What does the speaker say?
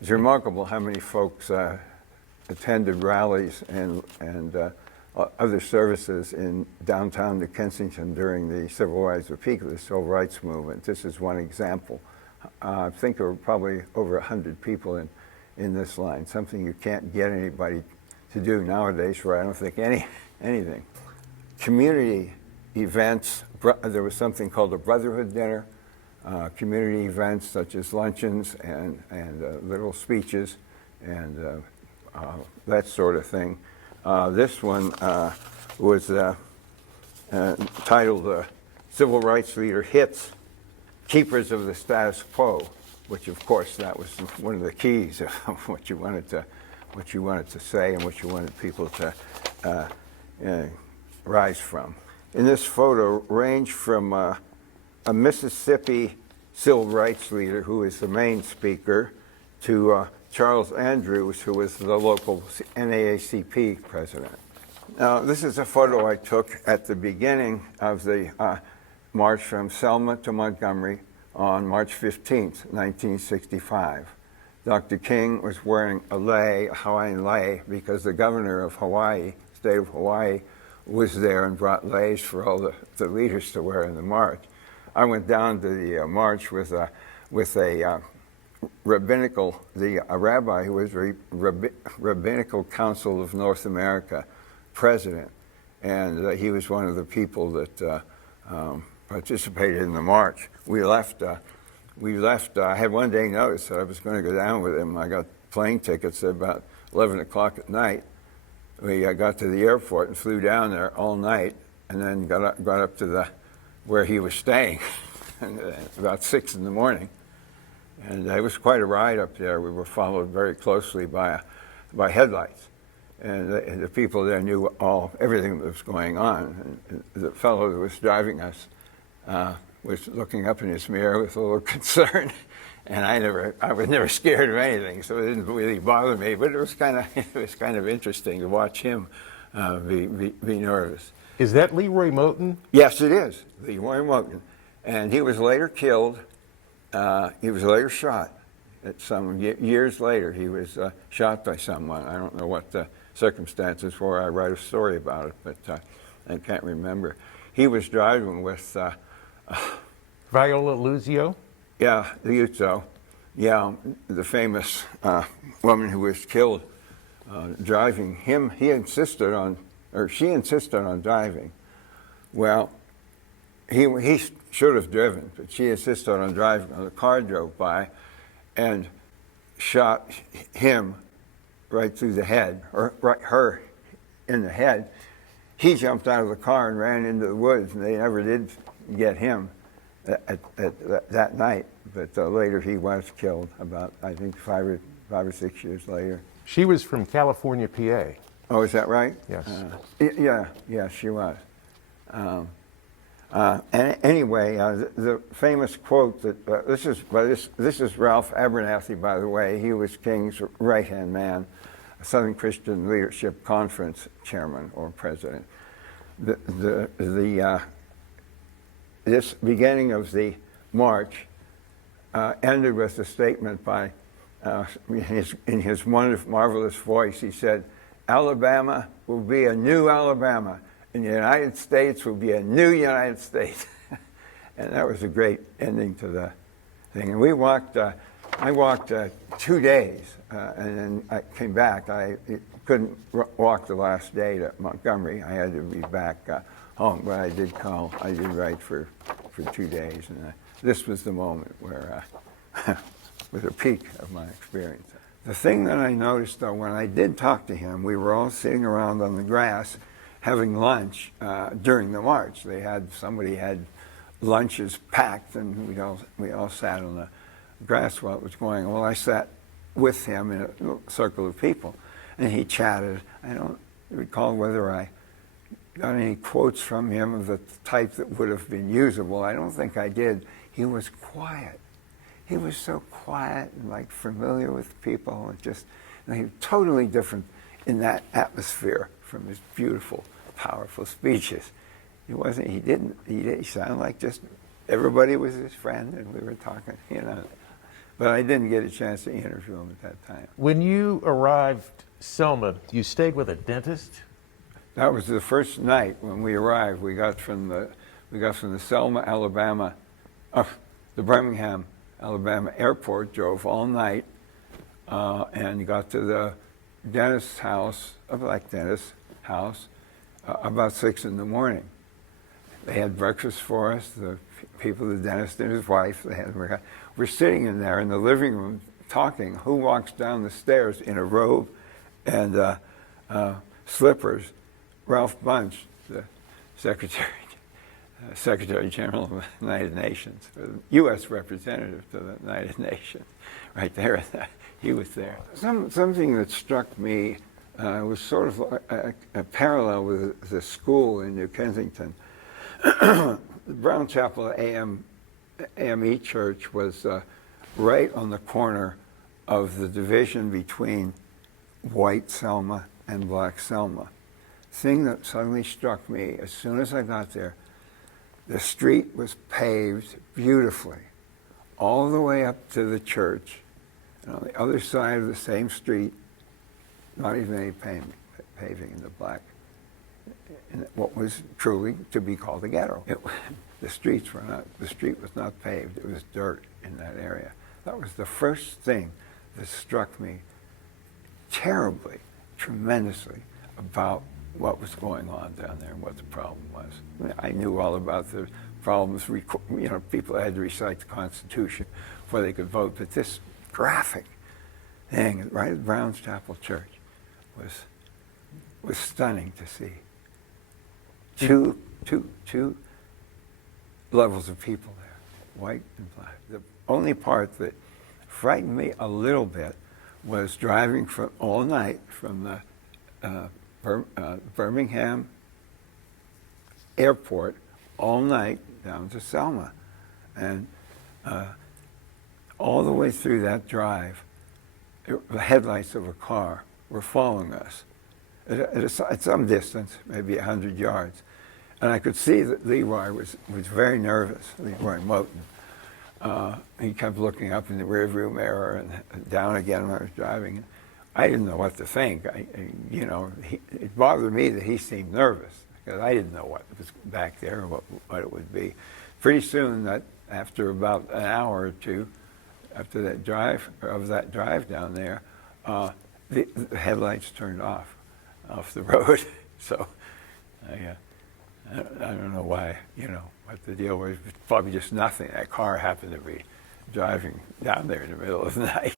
It's remarkable how many folks attended rallies and other services in downtown New Kensington during the civil rights, the peak of the civil rights movement. This is one example. I think there were probably over 100 people in this line, something you can't get anybody to do nowadays for, I don't think, anything. Community events, there was something called a Brotherhood Dinner, community events such as luncheons and little speeches and that sort of thing. This one was titled Civil Rights Leader Hits Keepers of the Status Quo, which of course that was one of the keys of what you wanted to say and what you wanted people to rise from. In this photo range from a Mississippi civil rights leader who is the main speaker to Charles Andrews, who was the local NAACP president. Now, this is a photo I took at the beginning of the march from Selma to Montgomery on March 15th, 1965. Dr. King was wearing a Hawaiian lei, because the governor of Hawaii, state of Hawaii, was there and brought leis for all the leaders to wear in the march. I went down to the march with a rabbinical, a rabbi who was Rabbinical Council of North America president, and he was one of the people that participated in the march. We left, I had one day notice that I was going to go down with him. I got plane tickets at about 11 o'clock at night. We got to the airport and flew down there all night, and then got up to where he was staying about 6 in the morning. And it was quite a ride up there. We were followed very closely by headlights. And the people there knew everything that was going on. And the fellow that was driving us was looking up in his mirror with a little concern. And I was never scared of anything, so it didn't really bother me. But it was kind of interesting to watch him be nervous. Is that Leroy Moton? Yes, it is, Leroy Moton. And he was later killed. He was later shot. Years later, he was shot by someone. I don't know what the circumstances were. I write a story about it, but I can't remember. He was driving with Viola Luzio? Yeah, Luzio. Yeah, the famous woman who was killed driving him. She insisted on driving. Well, he should have driven, but she insisted on driving. The car drove by and shot him right through the head, or her in the head. He jumped out of the car and ran into the woods, and they never did get him that night. But later he was killed about, I think, 5 or 6 years later. She was from California, PA. Oh, is that right? Yes. Yeah, she was. Anyway, the famous quote that this is Ralph Abernathy, by the way. He was King's right-hand man, a Southern Christian Leadership Conference chairman or president. This beginning of the march ended with a statement by, in his marvelous voice, he said, "Alabama will be a new Alabama, and the United States will be a new United States." And that was a great ending to the thing. And I walked 2 days, and then I came back. I couldn't walk the last day to Montgomery. I had to be back home, but I did write for 2 days. And this was the moment where, was a peak of my experience. The thing that I noticed, though, when I did talk to him, we were all sitting around on the grass having lunch during the march. Somebody had lunches packed, and we all sat on the grass while it was going on. Well, I sat with him in a circle of people, and he chatted. I don't recall whether I got any quotes from him of the type that would have been usable. I don't think I did. He was quiet. He was so quiet and like familiar with people, and just he was totally different in that atmosphere from his beautiful, powerful speeches. He sounded like just everybody was his friend, and we were talking, but I didn't get a chance to interview him at that time. When you arrived Selma, you stayed with a dentist? That was the first night when we arrived. We got from the Selma, Alabama, the Birmingham, Alabama airport, drove all night, and got to the dentist's house, a black dentist's house, about 6 in the morning. They had breakfast for us, the people, the dentist and his wife. We're sitting in there in the living room talking. Who walks down the stairs in a robe and slippers? Ralph Bunche, the Secretary General of the United Nations, or the U.S. representative to the United Nations, right there. He was there. Something that struck me was sort of a parallel with the school in New Kensington. The Brown Chapel AME Church was right on the corner of the division between white Selma and black Selma. Thing that suddenly struck me as soon as I got there, the street was paved beautifully all the way up to the church, and on the other side of the same street, not even any paving in the black, in what was truly to be called a ghetto. The street was not paved, it was dirt in that area. That was the first thing that struck me terribly, tremendously about what was going on down there and what the problem was. I knew all about the problems, people had to recite the Constitution before they could vote, but this graphic thing right at Brown's Chapel Church was stunning to see. Two levels of people there, white and black. The only part that frightened me a little bit was driving all night from the Birmingham airport all night down to Selma. And all the way through that drive, the headlights of a car were following us at some distance, maybe 100 yards. And I could see that Leroy was very nervous, Leroy Moten. He kept looking up in the rearview mirror and down again when I was driving. I didn't know what to think. It bothered me that he seemed nervous because I didn't know what was back there or what it would be. Pretty soon, that after about an hour or two, after that drive down there, the headlights turned off the road. So I don't know why, what the deal was. Probably just nothing. That car happened to be driving down there in the middle of the night.